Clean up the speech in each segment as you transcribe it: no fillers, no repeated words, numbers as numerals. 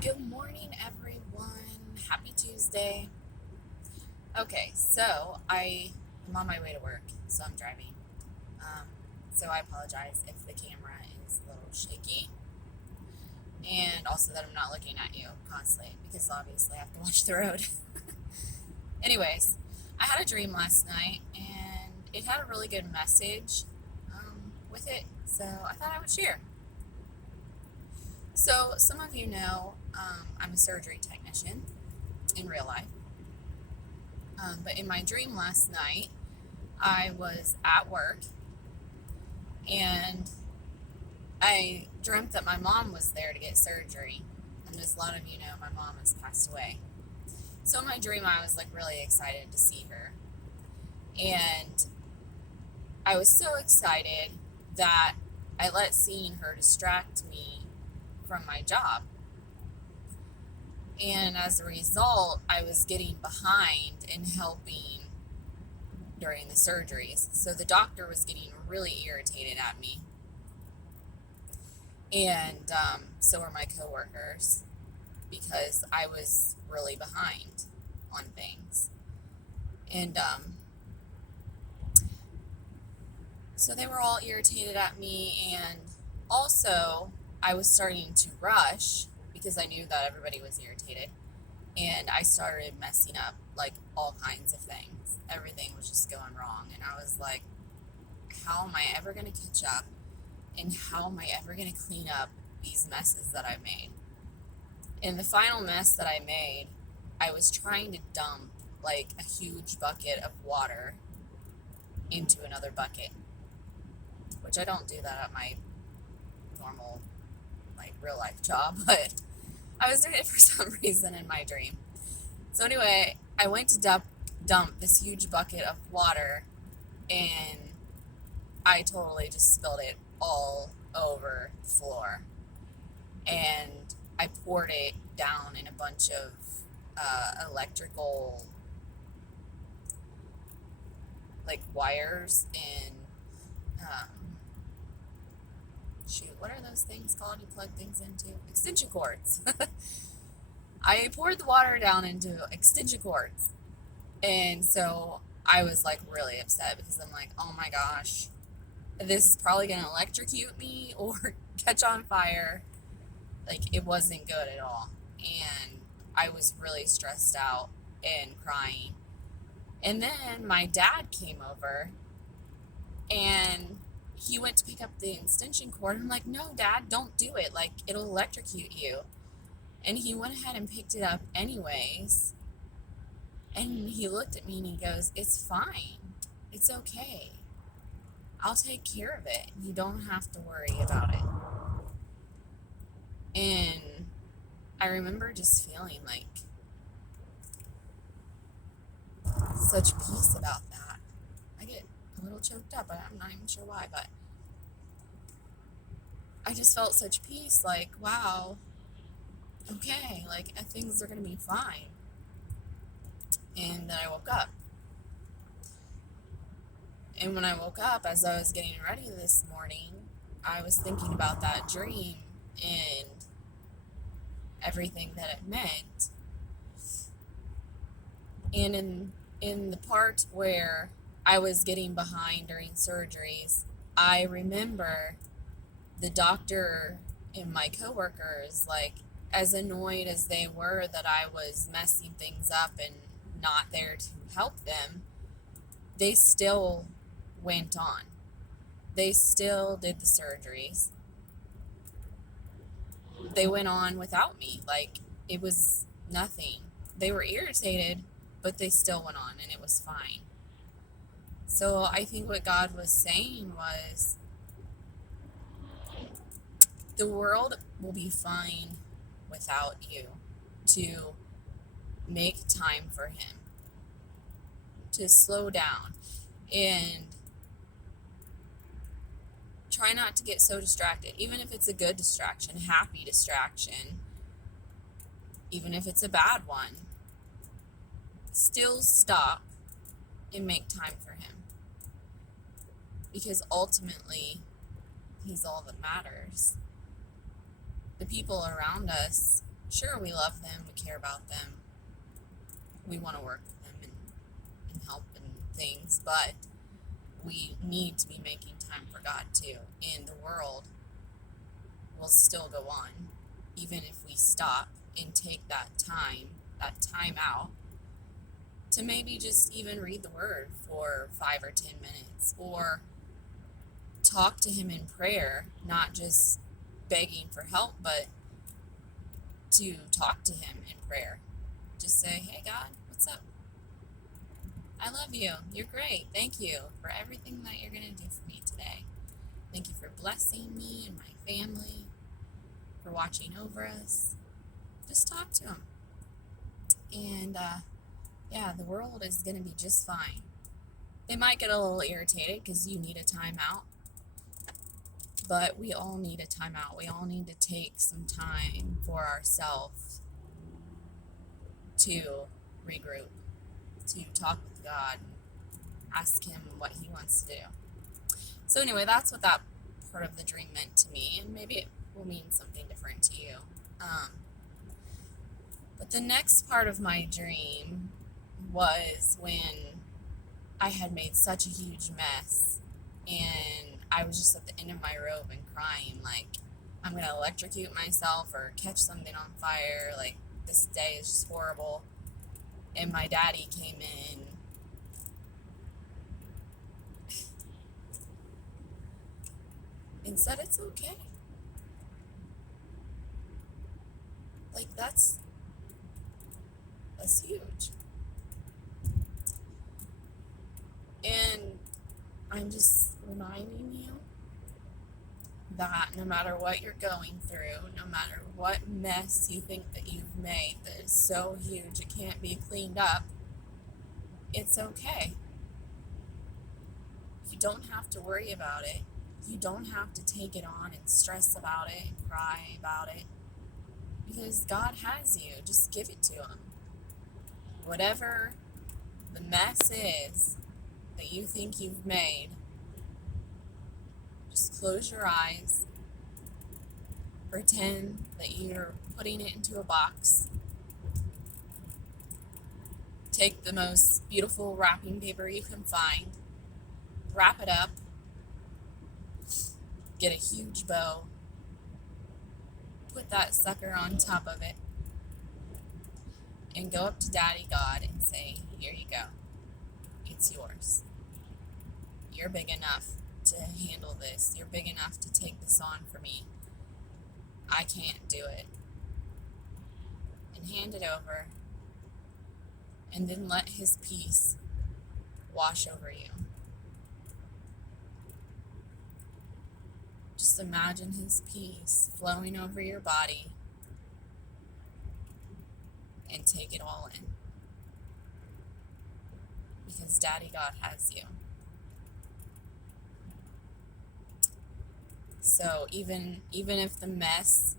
Good morning, everyone. Happy Tuesday. Okay, so I am on my way to work, so I'm driving. Um, so I apologize if the camera is a little shaky, and also that I'm not looking at you constantly because obviously I have to watch the road. Anyways, I had a dream last night, and it had a really good message with it, so I thought I would share. So, some of you know I'm a surgery technician in real life. But in my dream last night, I was at work and I dreamt that my mom was there to get surgery. And as a lot of you know, my mom has passed away. So in my dream, I was like really excited to see her. And I was so excited that I let seeing her distract me from my job. And as a result, I was getting behind in helping during the surgeries. So the doctor was getting really irritated at me. And so were my coworkers because I was really behind on things. And so they were all irritated at me. And also, I was starting to rush because I knew that everybody was irritated. And I started messing up like all kinds of things. Everything was just going wrong. And I was like, how am I ever going to catch up? And how am I ever going to clean up these messes that I made? And the final mess that I made, I was trying to dump like a huge bucket of water into another bucket, which I don't do that at my normal, like real life job, but I was doing it for some reason in my dream. So anyway, I went to dump this huge bucket of water, and I totally just spilled it all over the floor. And I poured it down in a bunch of electrical like wires and what are those things called you plug things into? Extension cords. I poured the water down into extension cords. And so I was like really upset because I'm like, oh my gosh, this is probably going to electrocute me or catch on fire. Like, it wasn't good at all. And I was really stressed out and crying. And then my dad came over and he went to pick up the extension cord. I'm like, no, Dad, don't do it. Like, it'll electrocute you. And he went ahead and picked it up anyways. And he looked at me and he goes, it's fine. It's okay. I'll take care of it. You don't have to worry about it. And I remember just feeling like such peace about that. I get a little choked up. I'm not even sure why, but I just felt such peace. Like, wow, okay, like things are going to be fine. And then I woke up. And when I woke up, as I was getting ready this morning, I was thinking about that dream and everything that it meant. And in the part where I was getting behind during surgeries, I remember the doctor and my coworkers, like, as annoyed as they were that I was messing things up and not there to help them, they still went on. They still did the surgeries. They went on without me. Like, it was nothing. They were irritated, but they still went on, and it was fine. So I think what God was saying was, the world will be fine without you to make time for Him, to slow down and try not to get so distracted, even if it's a good distraction, happy distraction, even if it's a bad one. Still stop and make time for Him, because ultimately He's all that matters. The people around us Sure, we love them, we care about them, we want to work with them and help and things, but we need to be making time for God too. And the world will still go on, even if we stop and take that time out to maybe just even read the Word for 5 or 10 minutes, or talk to Him in prayer, not just begging for help, but to talk to Him in prayer. Just say, hey God, what's up? I love you. You're great. Thank you for everything that you're going to do for me today. Thank you for blessing me and my family, for watching over us. Just talk to Him. And yeah, the world is going to be just fine. They might get a little irritated because you need a timeout, but we all need a timeout. We all need to take some time for ourselves to regroup, to talk with God, ask Him what He wants to do. So anyway, that's what that part of the dream meant to me, and maybe it will mean something different to you. But the next part of my dream was when I had made such a huge mess, and I was just at the end of my rope and crying, like, I'm going to electrocute myself or catch something on fire, like, this day is just horrible. And my daddy came in and said, it's okay. Like, that's huge. And I'm just reminding you that no matter what you're going through, no matter what mess you think that you've made that is so huge it can't be cleaned up, it's okay. You don't have to worry about it. You don't have to take it on and stress about it and cry about it, because God has you. Just give it to Him. Whatever the mess is that you think you've made, just close your eyes, pretend that you're putting it into a box, take the most beautiful wrapping paper you can find, wrap it up, get a huge bow, put that sucker on top of it, and go up to Daddy God and say, here you go. It's yours. You're big enough to handle this. You're big enough to take this on for me. I can't do it. And hand it over. And then let His peace wash over you. Just imagine His peace flowing over your body, and take it all in. Because Daddy God has you. So even if the mess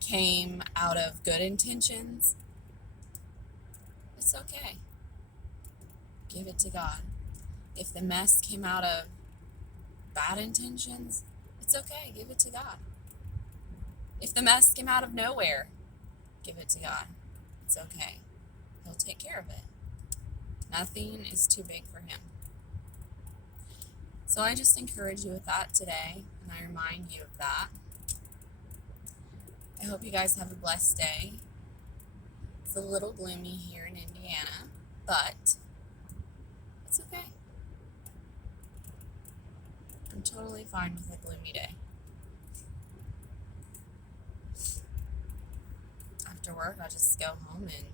came out of good intentions, it's okay. Give it to God. If the mess came out of bad intentions, it's okay. Give it to God. If the mess came out of nowhere, give it to God. It's okay. He'll take care of it. Nothing is too big for Him. So I just encourage you with that today, and I remind you of that. I hope you guys have a blessed day. It's a little gloomy here in Indiana, but it's okay. I'm totally fine with a gloomy day. After work, I'll just go home and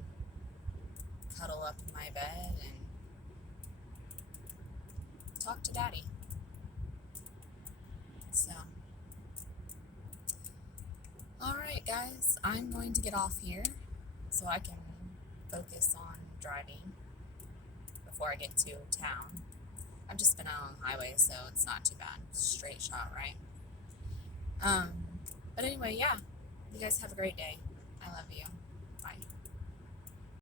cuddle up in my bed and talk to Daddy. So, alright guys, I'm going to get off here so I can focus on driving before I get to town. I've just been out on the highway, so it's not too bad. Straight shot, right? But anyway, yeah. You guys have a great day. I love you.